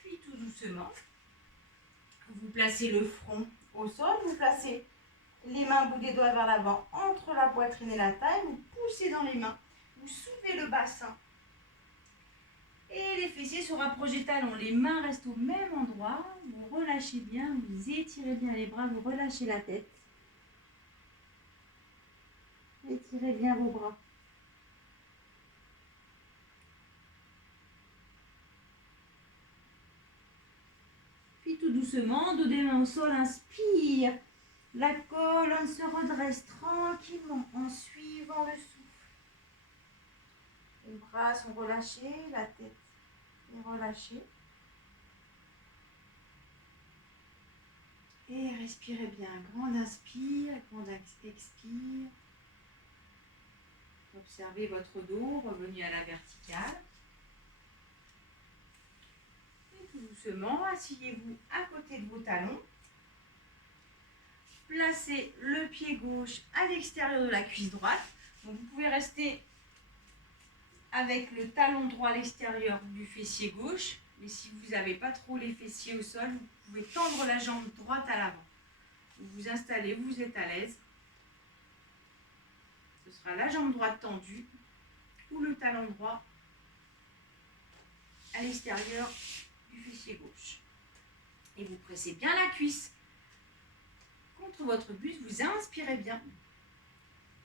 Puis tout doucement, vous placez le front au sol, vous placez Les mains, bout des doigts vers l'avant, entre la poitrine et la taille. Vous poussez dans les mains. Vous soulevez le bassin. Et les fessiers se rapprochent des talons. Les mains restent au même endroit. Vous relâchez bien, vous étirez bien les bras, vous relâchez la tête. Étirez bien vos bras. Puis tout doucement, dos des mains au sol, inspire. La colonne se redresse tranquillement en suivant le souffle. Les bras sont relâchés, la tête est relâchée. Et respirez bien. Grande inspire, grande expire. Observez votre dos revenu à la verticale. Et tout doucement, asseyez-vous à côté de vos talons. Placez le pied gauche à l'extérieur de la cuisse droite. Donc vous pouvez rester avec le talon droit à l'extérieur du fessier gauche. Mais si vous n'avez pas trop les fessiers au sol, vous pouvez tendre la jambe droite à l'avant. Vous vous installez, vous êtes à l'aise. Ce sera la jambe droite tendue ou le talon droit à l'extérieur du fessier gauche. Et vous pressez bien la cuisse contre votre buste. Vous inspirez bien.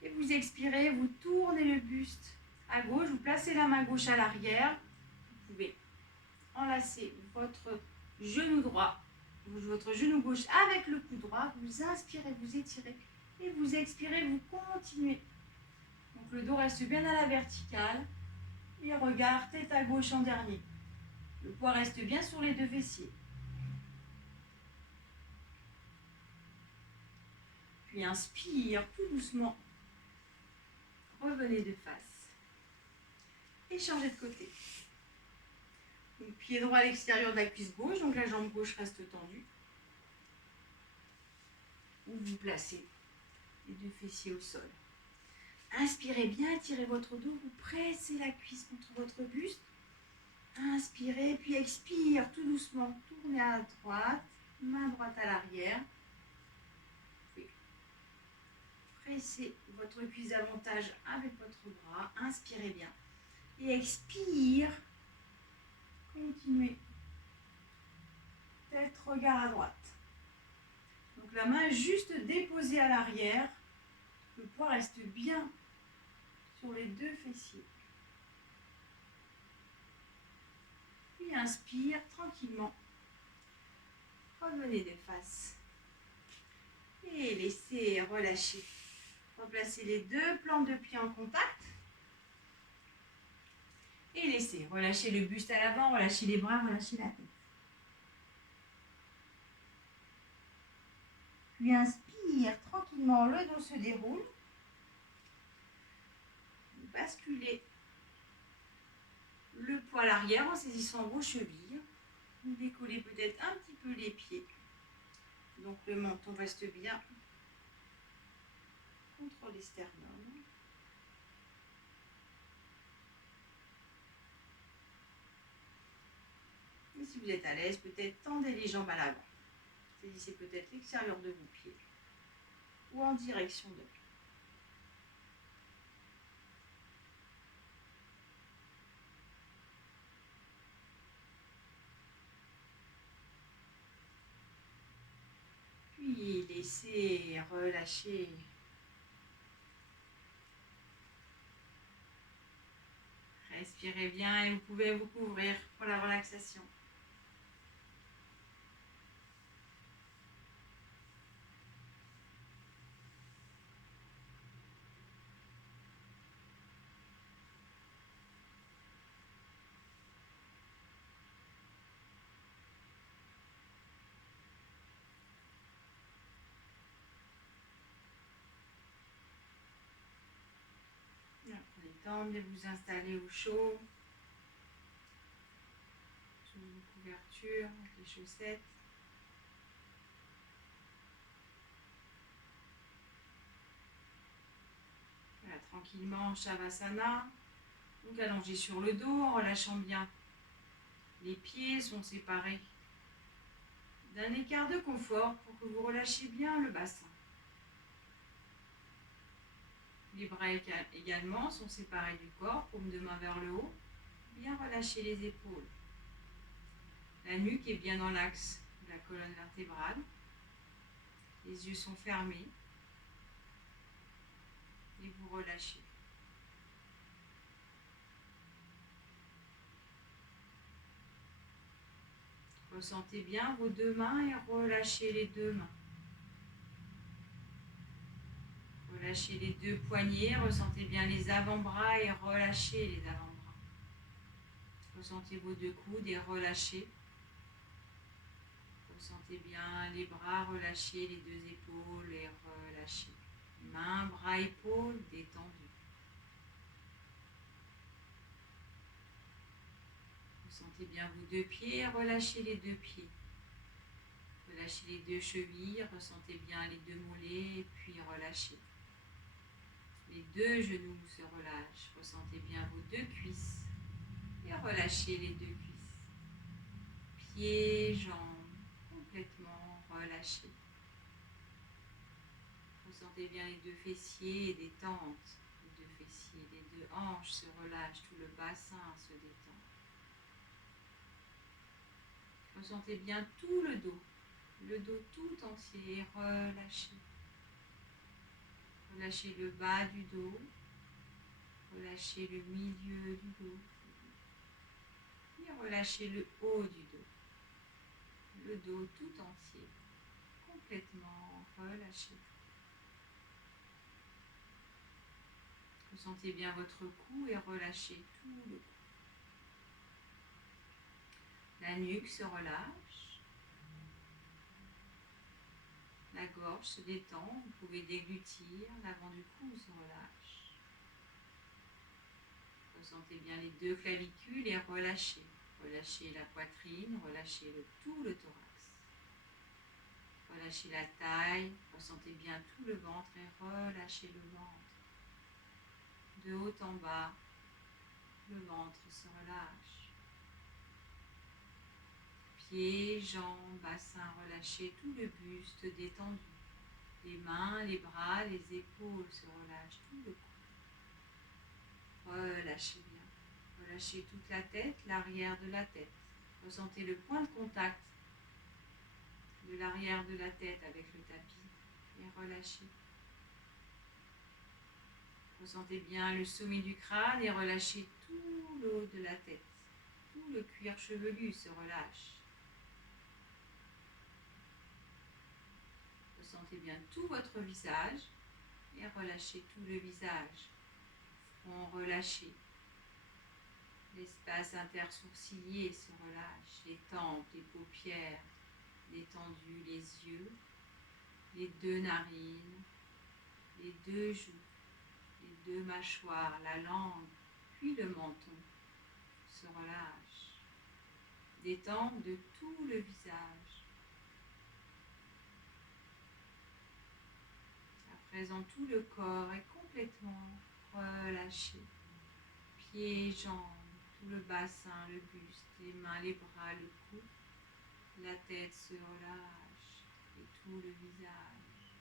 Et vous expirez, vous tournez le buste à gauche. Vous placez la main gauche à l'arrière. Vous pouvez enlacer votre genou droit, votre genou gauche avec le cou droit. Vous inspirez, vous étirez. Et vous expirez, vous continuez. Donc le dos reste bien à la verticale. Et regard tête à gauche en dernier. Le poids reste bien sur les deux fessiers. Puis inspire tout doucement. Revenez de face. Et changez de côté. Donc, pied droit à l'extérieur de la cuisse gauche. Donc la jambe gauche reste tendue. Ou vous placez les deux fessiers au sol. Inspirez bien, étirez votre dos. Vous pressez la cuisse contre votre buste. Inspirez, puis expire tout doucement. Tournez à droite. Main droite à l'arrière. Pressez votre cuisse davantage avec votre bras. Inspirez bien. Et expire. Continuez. Tête, regard à droite. Donc la main est juste déposée à l'arrière. Le poids reste bien sur les deux fessiers. Puis inspire tranquillement. Revenez des faces. Et laissez relâcher. Replacez les deux plantes de pied en contact. Et laissez relâcher le buste à l'avant, relâchez les bras, relâchez la tête. Puis inspire tranquillement, le dos se déroule. Basculez le poids à l'arrière en saisissant vos chevilles. Vous décollez peut-être un petit peu les pieds. Donc le menton reste bien contre les sternums. Et si vous êtes à l'aise, peut-être tendez les jambes à l'avant. Saisissez peut-être l'extérieur de vos pieds ou en direction d'eux. Puis laissez relâcher. Respirez bien et vous pouvez vous couvrir pour la relaxation. Prenez le temps de vous installer au chaud. Sous vos couvertures, les chaussettes. Voilà, tranquillement, Shavasana. Donc allongez sur le dos en relâchant bien. Les pieds sont séparés d'un écart de confort pour que vous relâchiez bien le bassin. Les bras également sont séparés du corps, paume de main vers le haut. Bien relâcher les épaules. La nuque est bien dans l'axe de la colonne vertébrale. Les yeux sont fermés. Et vous relâchez. Ressentez bien vos deux mains et relâchez les deux mains. Relâchez les deux poignets, ressentez bien les avant-bras et relâchez les avant-bras. Ressentez vos deux coudes et relâchez. Ressentez bien les bras, relâchez les deux épaules et relâchez. Mains, bras, épaules détendus. Ressentez bien vos deux pieds et relâchez les deux pieds. Relâchez les deux chevilles, ressentez bien les deux mollets et puis relâchez. Les deux genoux se relâchent. Ressentez bien vos deux cuisses et relâchez les deux cuisses. Pieds, jambes complètement relâchés. Ressentez bien les deux fessiers et détente. Les deux fessiers, les deux hanches se relâchent. Tout le bassin se détend. Ressentez bien tout le dos tout entier relâché. Relâchez le bas du dos. Relâchez le milieu du dos. Et relâchez le haut du dos. Le dos tout entier, complètement relâché. Ressentez bien votre cou et relâchez tout le cou. La nuque se relâche. La gorge se détend. Vous pouvez déglutir. L'avant du cou se relâche. Ressentez bien les deux clavicules et relâchez. Relâchez la poitrine, relâchez tout le thorax. Relâchez la taille, ressentez bien tout le ventre et relâchez le ventre. De haut en bas, le ventre se relâche. Pieds, jambes, bassin relâchés, tout le buste détendu. Les mains, les bras, les épaules se relâchent, tout le cou. Relâchez bien. Relâchez toute la tête, l'arrière de la tête. Ressentez le point de contact de l'arrière de la tête avec le tapis et relâchez. Ressentez bien le sommet du crâne et relâchez tout le haut de la tête. Tout le cuir chevelu se relâche. Ressentez bien tout votre visage et relâchez tout le visage. Front relâché. L'espace intersourcilier se relâche. Les tempes, les paupières détendues, les yeux, les deux narines, les deux joues, les deux mâchoires, la langue, puis le menton se relâche. Détente de tout le visage. À présent, tout le corps est complètement relâché. Pieds, jambes, tout le bassin, le buste, les mains, les bras, le cou. La tête se relâche et tout le visage.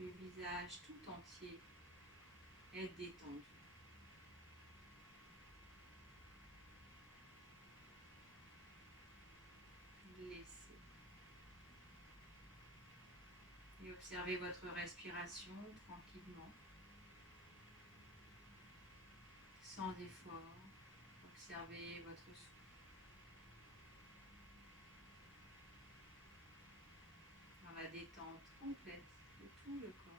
Le visage tout entier est détendu. Laissez. Et observez votre respiration tranquillement, sans effort. Observez votre souffle. Dans la détente complète de tout le corps.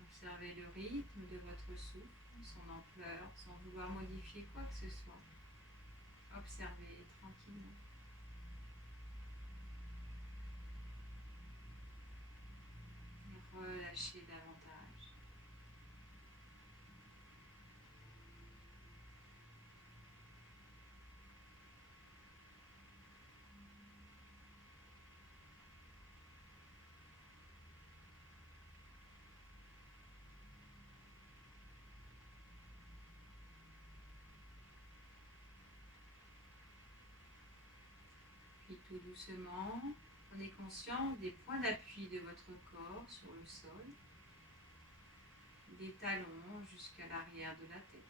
Observez le rythme de votre souffle, son ampleur, sans vouloir modifier quoi que ce soit. Observez tranquillement. Et relâchez davantage. tout doucement, prenez conscience des points d'appui de votre corps sur le sol, des talons jusqu'à l'arrière de la tête.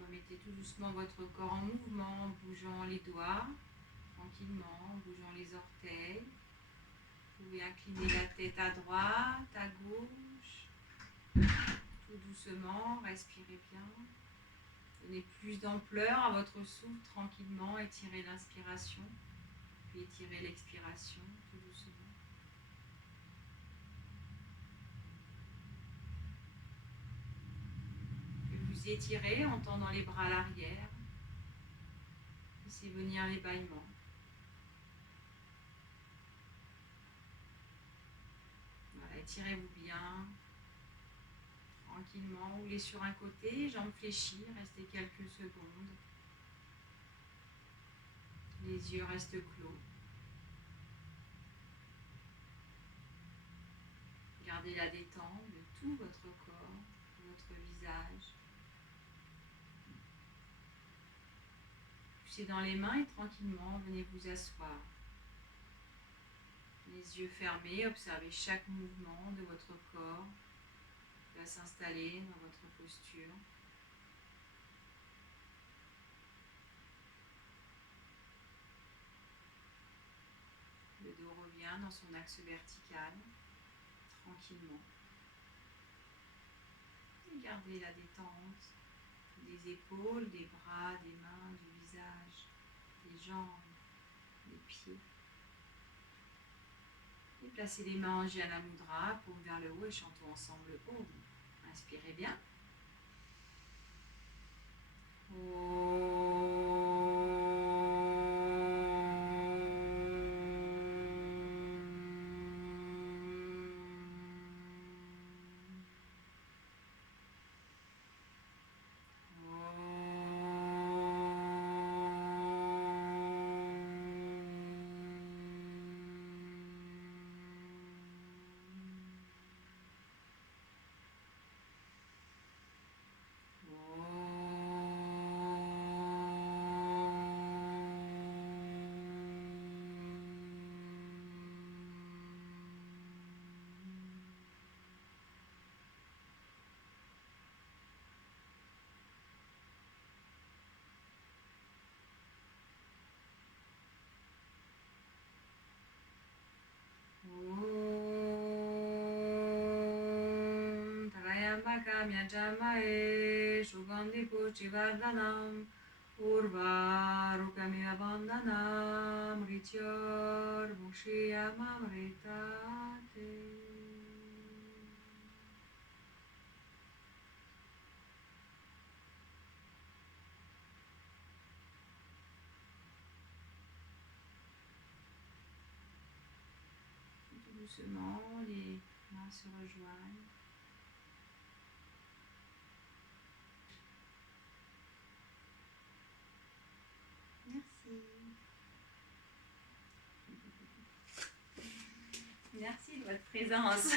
Remettez tout doucement votre corps en mouvement, en bougeant les doigts, tranquillement, en bougeant les orteils. Vous pouvez incliner la tête à droite, à gauche, tout doucement, respirez bien. Donnez plus d'ampleur à votre souffle tranquillement, étirez l'inspiration, puis étirez l'expiration tout doucement. Et vous étirez en tendant les bras à l'arrière. Laissez venir les bâillements. Voilà, étirez-vous bien. Tranquillement, roulez sur un côté, jambes fléchies, restez quelques secondes. Les yeux restent clos. Gardez la détente de tout votre corps, de votre visage. Poussez dans les mains et tranquillement, venez vous asseoir. Les yeux fermés, observez chaque mouvement de votre corps qui va s'installer dans votre posture. Le dos revient dans son axe vertical, tranquillement. Et gardez la détente des épaules, des bras, des mains, du visage, des jambes, des pieds. Et placez les mains en Jnana Mudra, paume vers le haut et chantons ensemble Om. Inspirez bien. Yajamae Shugandhi Puchivardhanam Urva Rukamiya Bandhanam Rityor Mushiyamamritate. Tout doucement, les mains se rejoignent. Merci de votre présence.